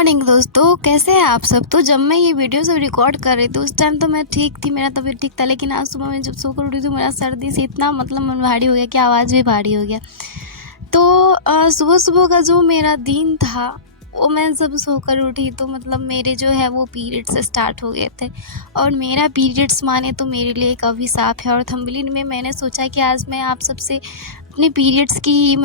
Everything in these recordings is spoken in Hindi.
मॉर्निंग दोस्तों, कैसे हैं आप सब। तो जब मैं ये वीडियो सब रिकॉर्ड कर रही थी उस टाइम तो मैं ठीक थी, मेरा तबीयत ठीक था। लेकिन आज सुबह मैं जब सोकर उठी तो मेरा सर्दी से इतना मन भारी हो गया कि आवाज़ भी भारी हो गया। तो सुबह सुबह का जो मेरा दिन था वो मैं जब सोकर उठी तो मेरे जो है वो पीरियड्स स्टार्ट हो गए थे। और मेरा पीरियड्स माने तो मेरे लिए एक अभिशाप है। और थंबनेल में मैंने सोचा कि आज मैं आप सबसे अपने पीरियड्स की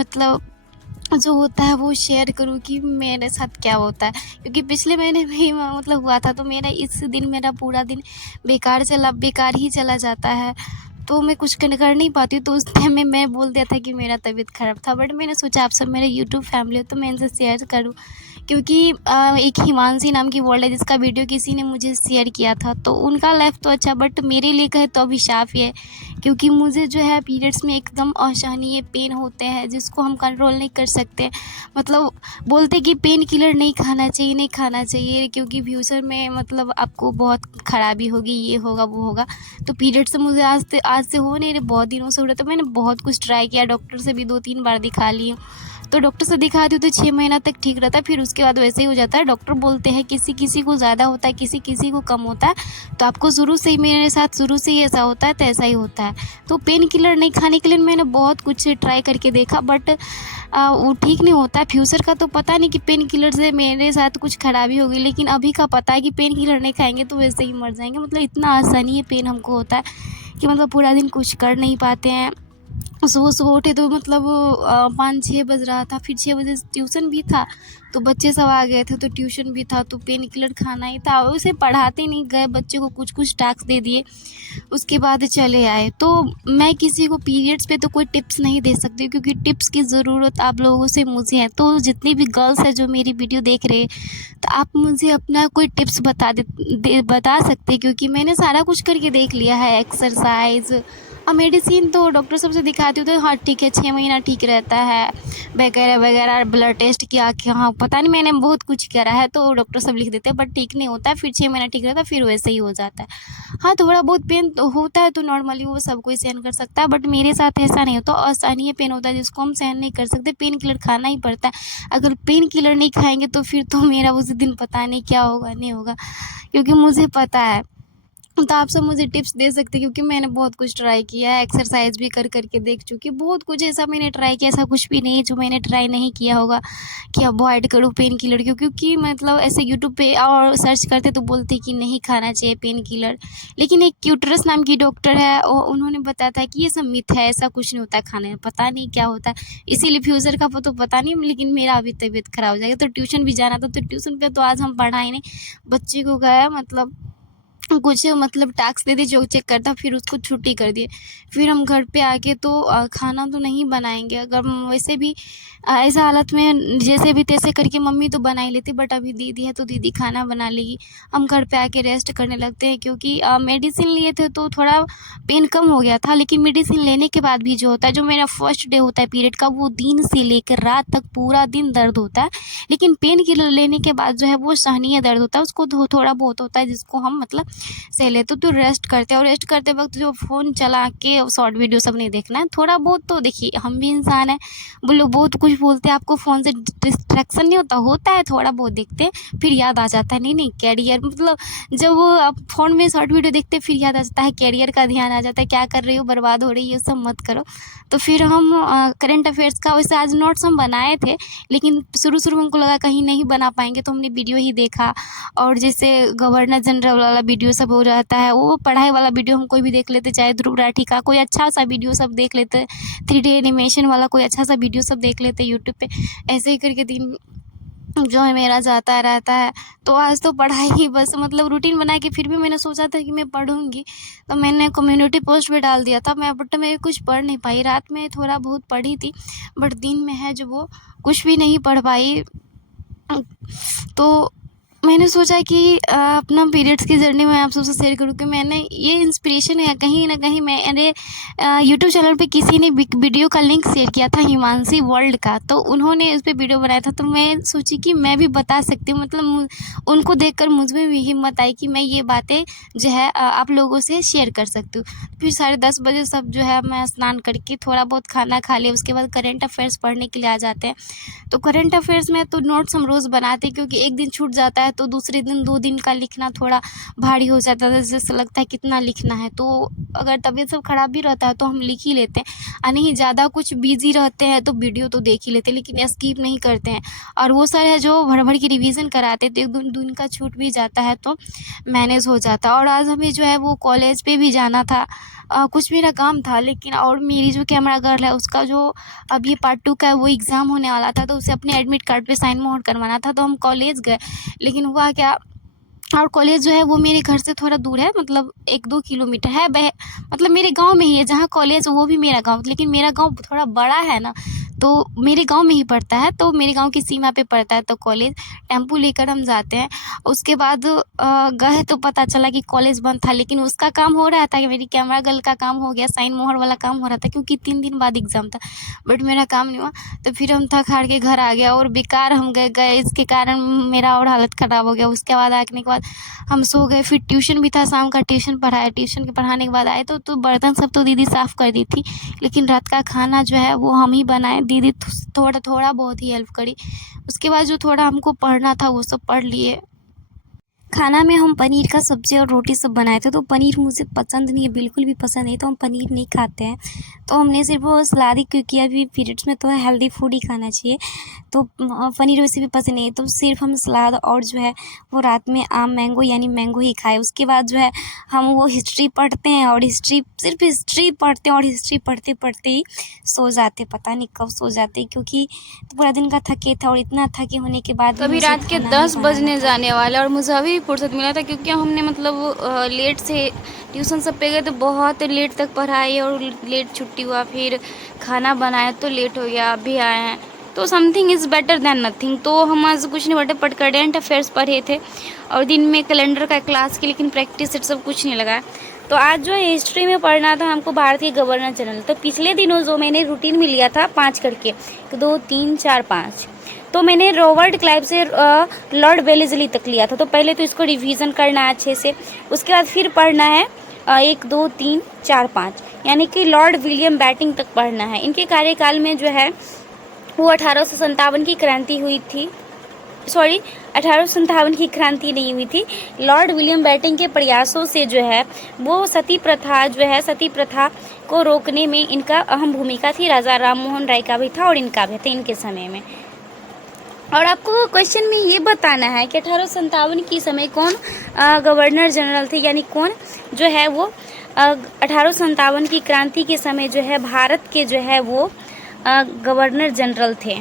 जो होता है वो शेयर करूँ कि मेरे साथ क्या होता है। क्योंकि पिछले महीने में ही हुआ था, तो मेरा इस दिन मेरा पूरा दिन बेकार ही चला जाता है। तो मैं कुछ कर नहीं पाती हूँ। तो उस टाइम में मैं बोल दिया था कि मेरा तबीयत ख़राब था, बट मैंने सोचा आप सब मेरे यूट्यूब फैमिली हो तो मैं इनसे शेयर करूँ। क्योंकि एक हिमांशी नाम की वर्ल्ड है जिसका वीडियो किसी ने मुझे शेयर किया था, तो उनका लाइफ तो अच्छा, बट मेरे लिए कहे तो अभिशाप ही है। क्योंकि मुझे जो है पीरियड्स में एकदम असहनीय पेन होते हैं जिसको हम कंट्रोल नहीं कर सकते। बोलते कि पेन किलर नहीं खाना चाहिए क्योंकि फ्यूचर में आपको बहुत ख़राबी होगी, ये होगा वो होगा। तो पीरियड्स से मुझे आज से हो नहीं रहे, बहुत दिनों से हो रहे। तो मैंने बहुत कुछ ट्राई किया, डॉक्टर से भी 2-3 बार दिखा ली हूँ। तो डॉक्टर से दिखाती हूँ तो 6 महीना तक ठीक रहता है, फिर उसके बाद वैसे ही हो जाता है। डॉक्टर बोलते हैं किसी किसी को ज़्यादा होता है, किसी किसी को कम होता है। तो आपको शुरू से ही, मेरे साथ शुरू से ही ऐसा होता है तो ऐसा ही होता है। तो पेन किलर नहीं खाने के लिए मैंने बहुत कुछ ट्राई करके देखा, बट वो ठीक नहीं होता है। फ्यूचर का तो पता नहीं कि पेन किलर से मेरे साथ कुछ खराबी होगी, लेकिन अभी का पता है कि पेन किलर नहीं खाएंगे तो वैसे ही मर जाएंगे। इतना आसानी है पेन हमको होता है कि पूरा दिन कुछ कर नहीं पाते हैं। सुबह सुबह उठे तो 5-6 बज रहा था, फिर 6 बजे ट्यूशन भी था, तो बच्चे सब आ गए थे तो ट्यूशन भी था, तो पेन किलर खाना ही था। उसे पढ़ाते नहीं गए, बच्चे को कुछ कुछ टास्क दे दिए, उसके बाद चले आए। तो मैं किसी को पीरियड्स पे तो कोई टिप्स नहीं दे सकती, क्योंकि टिप्स की ज़रूरत आप लोगों से मुझे है। तो जितनी भी गर्ल्स है जो मेरी वीडियो देख रहे हैं, तो आप मुझे अपना कोई टिप्स बता सकते, क्योंकि मैंने सारा कुछ करके देख लिया है, एक्सरसाइज और मेडिसिन। तो डॉक्टर साहब से दिखाती हूँ तो हाँ ठीक है, 6 महीना ठीक रहता है वगैरह वगैरह। ब्लड टेस्ट किया कि हाँ पता नहीं, मैंने बहुत कुछ करा है तो डॉक्टर साहब लिख देते हैं, बट ठीक नहीं होता है। फिर 6 महीना ठीक रहता है, फिर वैसे ही हो जाता है। हाँ, थोड़ा बहुत पेन तो होता है, तो नॉर्मली वो सब कोई सहन कर सकता है, बट मेरे साथ ऐसा नहीं होता। असहनीय पेन होता है जिसको हम सहन नहीं कर सकते, पेन किलर खाना ही पड़ता है। अगर पेन किलर नहीं खाएंगे तो फिर तो मेरा उस दिन पता नहीं क्या होगा, नहीं होगा, क्योंकि मुझे पता है। तो आप सब मुझे टिप्स दे सकते हैं, क्योंकि मैंने बहुत कुछ ट्राई किया है, एक्सरसाइज भी कर के देख चुकी, बहुत कुछ ऐसा मैंने ट्राई किया। ऐसा कुछ भी नहीं है जो मैंने ट्राई नहीं किया होगा कि अवॉइड करूँ पेन किलर क्योंकि ऐसे यूट्यूब पे और सर्च करते तो बोलते कि नहीं खाना चाहिए पेन किलर। लेकिन एक क्यूटरस नाम की डॉक्टर है और उन्होंने बताया था कि ये सब मिथ है, ऐसा कुछ नहीं होता है खाने में, पता नहीं क्या होता है। इसीलिए फ्यूचर का तो पता नहीं, लेकिन मेरा अभी तबीयत खराब हो जाएगा। तो ट्यूशन भी जाना था, तो ट्यूशन पे तो आज हम पढ़ाई नहीं, बच्चे को गया कुछ टास्क दे दिए जो चेक करता, फिर उसको छुट्टी कर दिए। फिर हम घर पे आके तो खाना तो नहीं बनाएंगे। अगर वैसे भी ऐसा हालत में जैसे भी तैसे करके मम्मी तो बना ही लेती, बट अभी दीदी है तो दीदी खाना बना लेगी। हम घर पे आके रेस्ट करने लगते हैं, क्योंकि मेडिसिन लिए थे तो थोड़ा पेन कम हो गया था। लेकिन मेडिसिन लेने के बाद भी जो होता है, जो मेरा फर्स्ट डे होता है पीरियड का, वो दिन से लेकर रात तक पूरा दिन दर्द होता है। लेकिन पेन किलर लेने के बाद जो है वो सहनीय दर्द होता है, उसको थोड़ा बहुत होता है जिसको हम सह लेते। तो रेस्ट करते हैं, और रेस्ट करते वक्त जो फ़ोन चला के शॉर्ट वीडियो सब नहीं देखना है। थोड़ा बहुत तो देखिए, हम भी इंसान हैं, वो लोग बहुत कुछ बोलते हैं, आपको फ़ोन से डिस्ट्रैक्शन नहीं होता है, थोड़ा बहुत देखते हैं फिर याद आ जाता है नहीं कैरियर, जब आप फ़ोन में शॉर्ट वीडियो देखते हैं फिर याद आ जाता है, कैरियर का ध्यान आ जाता है, क्या कर रही हो, बर्बाद हो रही है, ये सब मत करो। तो फिर हम करंट अफेयर्स का वैसे आज नोट्स हम बनाए थे, लेकिन शुरू में हमको लगा कहीं नहीं बना पाएंगे, तो हमने वीडियो ही देखा। और जैसे गवर्नर जनरल वाला वीडियो सब हो रहता है, वो पढ़ाई वाला वीडियो हम कोई भी देख लेते, चाहे ध्रुव राठी का कोई अच्छा सा वीडियो सब देख लेते, 3D एनिमेशन वाला कोई अच्छा सा वीडियो सब देख लेते यूट्यूब पे। ऐसे ही करके दिन जो है मेरा जाता रहता है। तो आज तो पढ़ाई ही बस रूटीन बना के, फिर भी मैंने सोचा था कि मैं पढ़ूँगी, तो मैंने कम्युनिटी पोस्ट पे डाल दिया था बट मैं कुछ पढ़ नहीं पाई। रात में थोड़ा बहुत पढ़ी थी, बट दिन में है जो वो कुछ भी नहीं पढ़ पाई। तो मैंने सोचा कि अपना पीरियड्स की जर्नी मैं आप सबसे शेयर करूँ कि मैंने ये इंस्पिरेशन है कहीं ना कहीं मैंने यूट्यूब चैनल पे किसी ने वीडियो का लिंक शेयर किया था हिमांशी वर्ल्ड का, तो उन्होंने उस पर वीडियो बनाया था, तो मैं सोची कि मैं भी बता सकती हूँ, मतलब उनको देखकर मुझ में भी हिम्मत आई कि मैं ये बातें जो है आप लोगों से शेयर कर सकती हूँ। फिर 10:30 बजे सब जो है मैं स्नान करके थोड़ा बहुत खाना खा लिया, उसके बाद करंट अफेयर्स पढ़ने के लिए आ जाते हैं। तो करंट अफेयर्स में तो नोट्स हम रोज़ बनाते हैं, क्योंकि एक दिन छूट जाता है तो दूसरे दिन 2 दिन का लिखना थोड़ा भारी हो जाता है, जैसे लगता है कितना लिखना है। तो अगर तबीयत सब ख़राब भी रहता है तो हम लिख ही लेते हैं, और नहीं ज़्यादा कुछ बिजी रहते हैं तो वीडियो तो देख ही लेते हैं, लेकिन स्किप नहीं करते हैं। और वो सर है जो भर भर के रिवीजन कराते तो 1 दिन का छूट भी जाता है तो मैनेज हो जाता है। और आज हमें जो है वो कॉलेज पे भी जाना था, कुछ मेरा काम था, लेकिन और मेरी जो कैमरा गर्ल है उसका जो अब ये पार्ट 2 का है वो एग्ज़ाम होने वाला था, तो उसे अपने एडमिट कार्ड पे साइन मोहर करवाना था, तो हम कॉलेज गए। लेकिन हुआ क्या, और कॉलेज जो है वो मेरे घर से थोड़ा दूर है, मतलब 1-2 किलोमीटर है, मतलब मेरे गांव में ही है जहाँ कॉलेज, वो भी मेरा गांव, लेकिन मेरा गांव थोड़ा बड़ा है ना, तो मेरे गांव में ही पड़ता है, तो मेरे गांव की सीमा पे पड़ता है। तो कॉलेज टेम्पू लेकर हम जाते हैं। उसके बाद गए तो पता चला कि कॉलेज बंद था, लेकिन उसका काम हो रहा था कि मेरी कैमरा गर्ल का काम हो गया, साइन मोहर वाला काम हो रहा था, क्योंकि 3 दिन बाद एग्ज़ाम था, बट मेरा काम नहीं हुआ। तो फिर हम थक हार के घर आ गया, और बेकार हम गए, इसके कारण मेरा और हालत ख़राब हो गया। उसके बाद आने के बाद हम सो गए। फिर ट्यूशन भी था, शाम का ट्यूशन पढ़ाया, ट्यूशन के पढ़ाने के बाद आए तो बर्तन सब तो दीदी साफ़ कर दी थी, लेकिन रात का खाना जो है वो हम ही बनाए। दीदी थोड़ा बहुत ही हेल्प करी। उसके बाद जो थोड़ा हमको पढ़ना था वो सब पढ़ लिए। खाना में हम पनीर का सब्ज़ी और रोटी सब बनाए थे, तो पनीर मुझे पसंद नहीं है, बिल्कुल भी पसंद नहीं, तो हम पनीर नहीं खाते हैं। तो हमने सिर्फ वो सलाद ही, क्योंकि अभी पीरियड्स में तो हेल्दी फूड ही खाना चाहिए, तो पनीर वैसे भी पसंद नहीं है, तो सिर्फ हम सलाद और जो है वो रात में मैंगो यानी मैंगो ही खाए। उसके बाद जो है हम वो हिस्ट्री पढ़ते हैं, और सिर्फ हिस्ट्री पढ़ते हैं, और हिस्ट्री पढ़ते पढ़ते ही सो जाते, पता नहीं कब सो जाते, क्योंकि तो पूरा दिन का थके था, और इतना थके होने के बाद अभी रात के 10 बजने जाने वाले, और मुझे अभी फुर्सत मिला था, क्योंकि हमने मतलब लेट से ट्यूशन सब पे गए तो बहुत लेट तक पढ़ाई, और लेट छुट्टी हुआ, फिर खाना बनाया तो लेट हो गया, अभी आए हैं। तो something is better than nothing. तो हम आज कुछ नहीं बटे करंट अफेयर्स पढ़े थे, और दिन में कैलेंडर का क्लास की, लेकिन प्रैक्टिस सेट सब कुछ नहीं लगा। तो आज जो है हिस्ट्री में पढ़ना था हमको भारतीय गवर्नर जनरल। तो पिछले दिनों जो मैंने रूटीन में लिया था 5 करके, 2 3 4 5, तो मैंने रॉबर्ट क्लाइव से लॉर्ड वेलेस्ली तक लिया था। तो पहले तो इसको रिवीजन करना है अच्छे से, उसके बाद फिर पढ़ना है 1 2 3 4 5, यानी कि लॉर्ड विलियम बैटिंग तक पढ़ना है। इनके कार्यकाल में जो है वो 1857 की क्रांति हुई थी, सॉरी 1857 की क्रांति नहीं हुई थी। लॉर्ड विलियम बैटिंग के प्रयासों से जो है वो सती प्रथा को रोकने में इनका अहम भूमिका थी। राजा राम मोहन राय का भी था, और इनका भी था इनके समय में। और आपको क्वेश्चन में ये बताना है कि 1857 की समय कौन गवर्नर जनरल थे, यानी कौन जो है वो 1857 की क्रांति के समय जो है भारत के जो है वो गवर्नर जनरल थे।